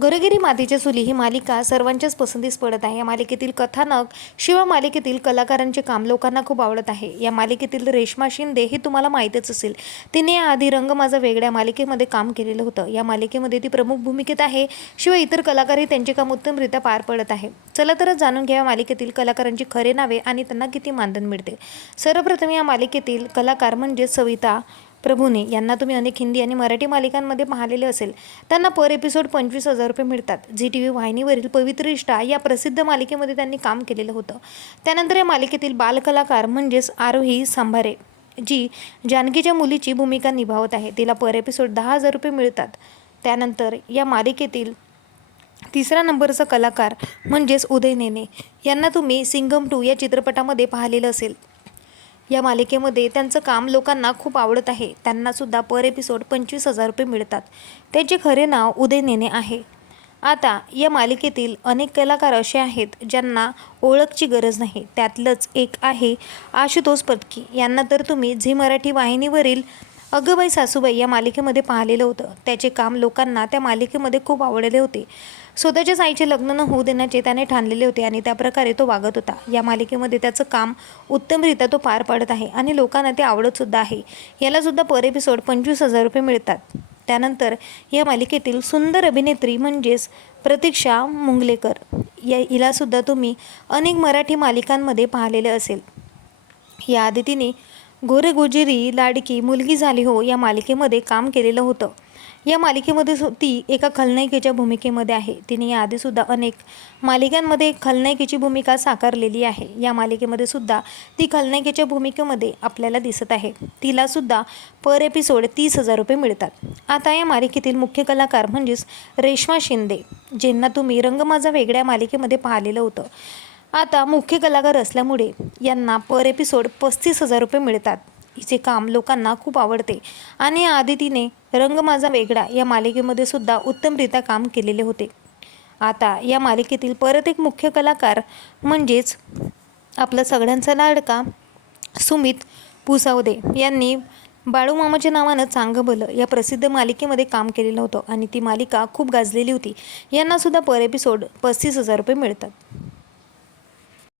घरोघरी मातीच्या चुली ही मालिका सर्वांच्याच पसंतीस पडत आहे. या मालिकेतील कथानक शिवाय मालिकेतील कलाकारांचे काम लोकांना खूप आवडत आहे. या मालिकेतील रेश्मा शिंदे हे तुम्हाला माहीतच असेल. तिने आधी रंग माझा वेगळ्या मालिकेमध्ये काम केलेलं होतं. या मालिकेमध्ये ती प्रमुख भूमिकेत आहे. शिवाय इतर कलाकारही त्यांचे काम उत्तमरित्या पार पडत आहे. चला तरच जाणून घ्या या मालिकेतील कलाकारांची खरे नावे आणि त्यांना किती मानधन मिळते. सर्वप्रथम या मालिकेतील कलाकार म्हणजे सविता प्रभूने यांना तुम्ही अनेक हिंदी आणि मराठी मालिकांमध्ये पाहिलेले असेल त्यांना पर एपिसोड पंचवीस हजार रुपये मिळतात. झी टी व्ही वाहिनीवरील पवित्र इष्टा या प्रसिद्ध मालिकेमध्ये त्यांनी काम केलेलं होतं. त्यानंतर या मालिकेतील बालकलाकार म्हणजेच आरोही सांभारे जी जानकीच्या मुलीची भूमिका निभावत आहे. तिला पर एपिसोड दहा हजार रुपये मिळतात. त्यानंतर या मालिकेतील तिसरा नंबरचा कलाकार म्हणजेच उदय नेने यांना तुम्ही सिंगम टू या चित्रपटामध्ये पाहिलेलं असेल. या मालिकेमध्ये त्यांचं काम लोकांना खूप आवडत आहे. त्यांनासुद्धा पर एपिसोड पंचवीस हजार रुपये मिळतात. त्यांचे खरे नाव उदय नेने आहे. आता या मालिकेतील अनेक कलाकार असे आहेत ज्यांना ओळखची गरज नाही. त्यातलंच एक आहे आशुतोष पदकी यांना तर तुम्ही झी मराठी वाहिनीवरील अगं बाई सासूबाई या मालिकेमध्ये पाहिलेलं होतं. त्याचे काम लोकांना त्या मालिकेमध्ये खूप आवडले होते. स्वतःच्याच आईचे लग्न न होऊ देण्याचे त्याने ठाणलेले होते आणि त्या प्रकारे तो वागत होता. या मालिकेमध्ये त्याचं काम उत्तमरित्या तो पार पाडत आहे आणि लोकांना ते आवडतसुद्धा आहे. यालासुद्धा पर एपिसोड पंचवीस हजार रुपये मिळतात. त्यानंतर या मालिकेतील सुंदर अभिनेत्री म्हणजेच प्रतीक्षा मुंगलेकर. या हिलासुद्धा तुम्ही अनेक मराठी मालिकांमध्ये पाहिलेले असेल. याआधी तिने गोरे लाडकी मुलगी झाली हो या मालिकेमध्ये काम केलेलं होतं. या मालिकेमध्ये सु ती एका खलनायिकेच्या भूमिकेमध्ये आहे. तिने याआधीसुद्धा अनेक मालिकांमध्ये खलनायिकेची भूमिका साकारलेली आहे. या मालिकेमध्ये सुद्धा ती खलनायिकेच्या भूमिकेमध्ये आपल्याला दिसत आहे. तिलासुद्धा पर एपिसोड तीस हजार रुपये मिळतात. आता या मालिकेतील मुख्य कलाकार म्हणजेच रेश्मा शिंदे ज्यांना तुम्ही रंग माझा वेगळ्या मालिकेमध्ये पाहिलेलं होतं. आता मुख्य कलाकार असल्यामुळे यांना पर एपिसोड पस्तीस हजार रुपये मिळतात. हिचे काम लोकांना खूप आवडते. आणि आधी तिने रंग माझा वेगळा या मालिकेमध्ये सुद्धा उत्तमरित्या काम केलेले होते. आता या मालिकेतील परत एक मुख्य कलाकार म्हणजेच आपला सगळ्यांचा लाडका सुमित पुसावदे यांनी बाळूमामाच्या नावानं चांगलं भलं या प्रसिद्ध मालिकेमध्ये काम केलेलं होतं. आणि ती मालिका खूप गाजलेली होती. यांनासुद्धा पर एपिसोड पस्तीस हजार रुपये मिळतात.